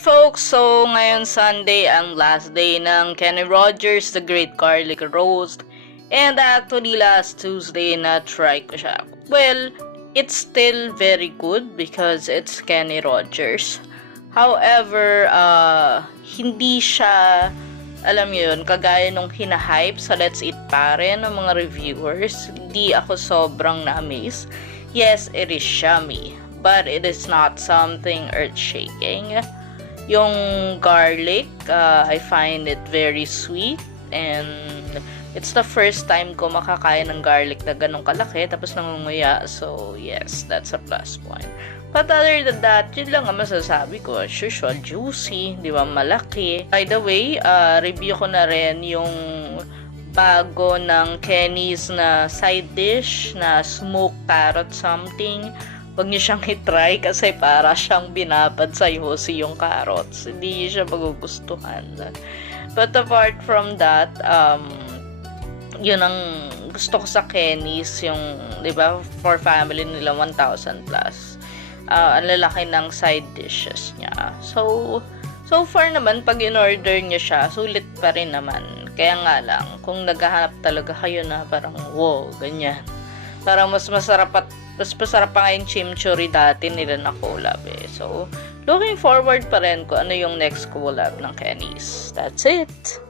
folks! So, ngayon Sunday, ang last day ng Kenny Rogers, The Great Garlic Roast. And actually, last Tuesday na-try ko siya. Well, it's still very good because it's Kenny Rogers. However, hindi siya, alam mo yun, kagaya nung hinahype sa Let's Eat Pare ng mga reviewers. Hindi ako sobrang na-amaze. Yes, it is yummy, but it is not something earth-shaking. Yung garlic, I find it very sweet, and it's the first time ko makakain ng garlic na ganun kalaki tapos nangunguya. So yes, that's a plus point. But other than that, yun lang ang masasabi ko. As usual, juicy, di ba, malaki. By the way, review ko na rin yung bago ng Kenny's na side dish na smoked carrot something. Huwag niyo siyang i-try kasi para siyang binabad sa yosi yung carrots. Hindi siya magugustuhan. But apart from that, yun ang gusto ko sa Kenny's, yung, di ba, for family nila 1,000 plus. Ang lalaki ng side dishes niya. So far naman, pag in-order niyo siya, sulit pa rin naman. Kaya nga lang, kung naghahanap talaga kayo na parang, wow, ganyan. Parang mas masarap pa nga yung chimichurri dati nila na collab eh. So, looking forward pa rin kung ano yung next collab ng Kenny's. That's it!